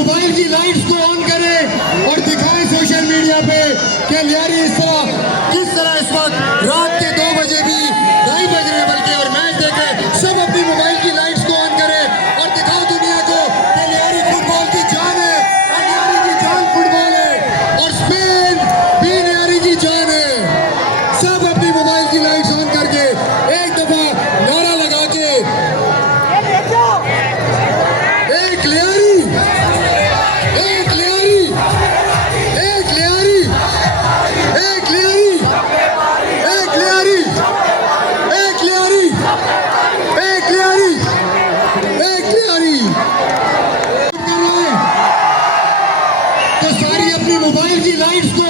Mobile की lights को on करें और दिखाएं सोशल मीडिया पे कि लियारी किस तरह इस वक्त रात के 2 बजे भी 2:30 बज रहे बल्कि और मैच देखें। सब अपनी मोबाइल की लाइट्स को ऑन करें और दिखाओ दुनिया को कि लियारी फुटबॉल की जान है और लियारी की जान फुटबॉल है और स्पेन भी लियारी की जान है। सब अपनी मोबाइल की लाइट्स ऑन करके एक दफा नारा लगा के एक लियारी, एक लियारी, एक लियारी, एक लियारी, एक लियारी, एक लियारी, एक लियारी, एक लियारी। तो सारी अपनी मोबाइल की लाइट्स को